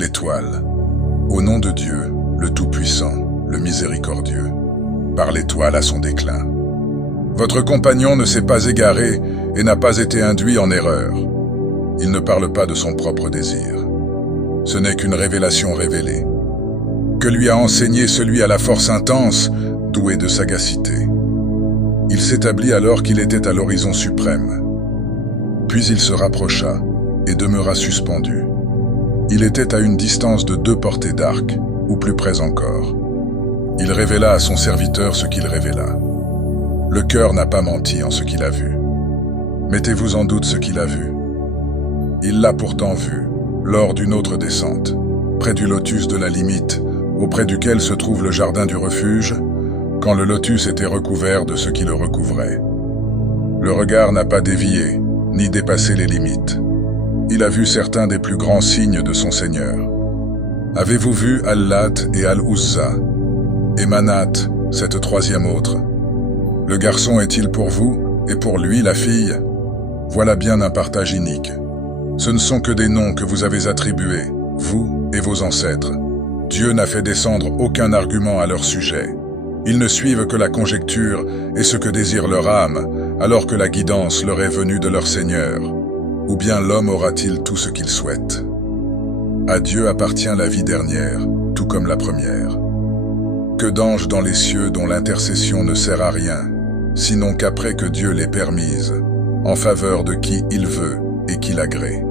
l'étoile. Au nom de Dieu, le Tout-Puissant, le Miséricordieux, par l'étoile à son déclin. Votre compagnon ne s'est pas égaré et n'a pas été induit en erreur. Il ne parle pas de son propre désir. Ce n'est qu'une révélation révélée, que lui a enseigné celui à la force intense, doué de sagacité. Il s'établit alors qu'il était à l'horizon suprême. Puis il se rapprocha et demeura suspendu. Il était à une distance de 2 portées d'arc, ou plus près encore. Il révéla à son serviteur ce qu'il révéla. Le cœur n'a pas menti en ce qu'il a vu. Mettez-vous en doute ce qu'il a vu. Il l'a pourtant vu, lors d'une autre descente, près du lotus de la limite, auprès duquel se trouve le jardin du refuge, quand le lotus était recouvert de ce qui le recouvrait. Le regard n'a pas dévié, ni dépassé les limites. Il a vu certains des plus grands signes de son Seigneur. Avez-vous vu Al-Lat et Al-Uzza, et Manat, cette 3e autre? Le garçon est-il pour vous, et pour lui la fille? Voilà bien un partage inique. Ce ne sont que des noms que vous avez attribués, vous et vos ancêtres. Dieu n'a fait descendre aucun argument à leur sujet. Ils ne suivent que la conjecture et ce que désire leur âme, alors que la guidance leur est venue de leur Seigneur. Ou bien l'homme aura-t-il tout ce qu'il souhaite? À Dieu appartient la vie dernière, tout comme la première. Que d'anges dans les cieux dont l'intercession ne sert à rien, sinon qu'après que Dieu l'ait permise, en faveur de qui il veut et qu'il agrée.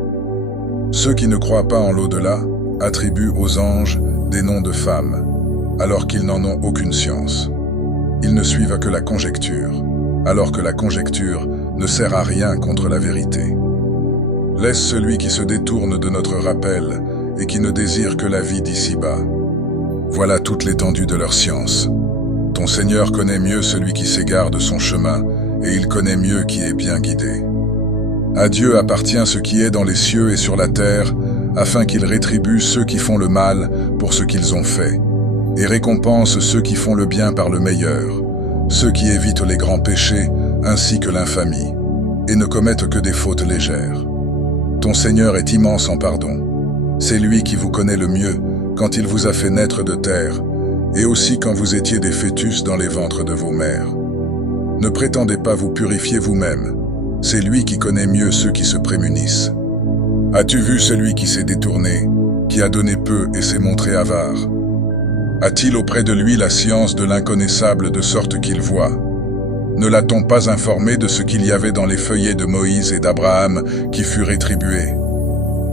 Ceux qui ne croient pas en l'au-delà attribuent aux anges des noms de femmes, alors qu'ils n'en ont aucune science. Ils ne suivent que la conjecture, alors que la conjecture ne sert à rien contre la vérité. Laisse celui qui se détourne de notre rappel et qui ne désire que la vie d'ici-bas. Voilà toute l'étendue de leur science. Ton Seigneur connaît mieux celui qui s'égare de son chemin, et il connaît mieux qui est bien guidé. À Dieu appartient ce qui est dans les cieux et sur la terre, afin qu'il rétribue ceux qui font le mal pour ce qu'ils ont fait, et récompense ceux qui font le bien par le meilleur, ceux qui évitent les grands péchés ainsi que l'infamie, et ne commettent que des fautes légères. Ton Seigneur est immense en pardon. C'est lui qui vous connaît le mieux quand il vous a fait naître de terre, et aussi quand vous étiez des fœtus dans les ventres de vos mères. Ne prétendez pas vous purifier vous-même. C'est lui qui connaît mieux ceux qui se prémunissent. As-tu vu celui qui s'est détourné, qui a donné peu et s'est montré avare? A-t-il auprès de lui la science de l'inconnaissable de sorte qu'il voit? Ne l'a-t-on pas informé de ce qu'il y avait dans les feuillets de Moïse et d'Abraham qui fut rétribué?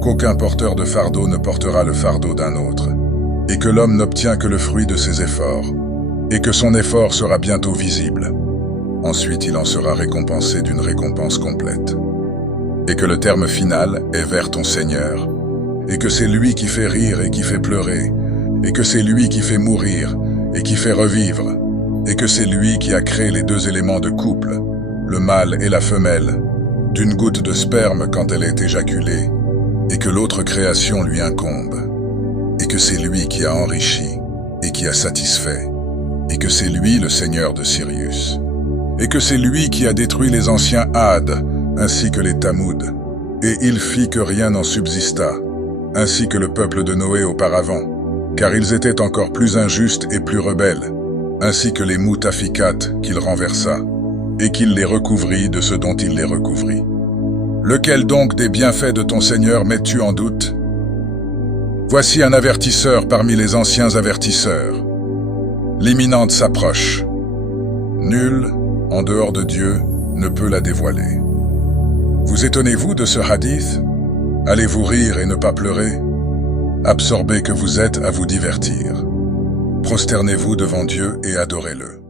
Qu'aucun porteur de fardeau ne portera le fardeau d'un autre, et que l'homme n'obtient que le fruit de ses efforts, et que son effort sera bientôt visible. Ensuite il en sera récompensé d'une récompense complète. Et que le terme final est vers ton Seigneur, et que c'est lui qui fait rire et qui fait pleurer, et que c'est lui qui fait mourir et qui fait revivre, et que c'est lui qui a créé les 2 éléments de couple, le mâle et la femelle, d'une goutte de sperme quand elle est éjaculée, et que l'autre création lui incombe, et que c'est lui qui a enrichi et qui a satisfait, et que c'est lui le Seigneur de Sirius, et que c'est lui qui a détruit les anciens Had, ainsi que les Tamoud, et il fit que rien n'en subsista, ainsi que le peuple de Noé auparavant, car ils étaient encore plus injustes et plus rebelles, ainsi que les Moutafikat qu'il renversa, et qu'il les recouvrit de ce dont il les recouvrit. Lequel donc des bienfaits de ton Seigneur mets-tu en doute? Voici un avertisseur parmi les anciens avertisseurs. L'imminente s'approche. Nul, en dehors de Dieu, ne peut la dévoiler. Vous étonnez-vous de ce hadith? Allez-vous rire et ne pas pleurer? Absorbés que vous êtes à vous divertir. Prosternez-vous devant Dieu et adorez-le.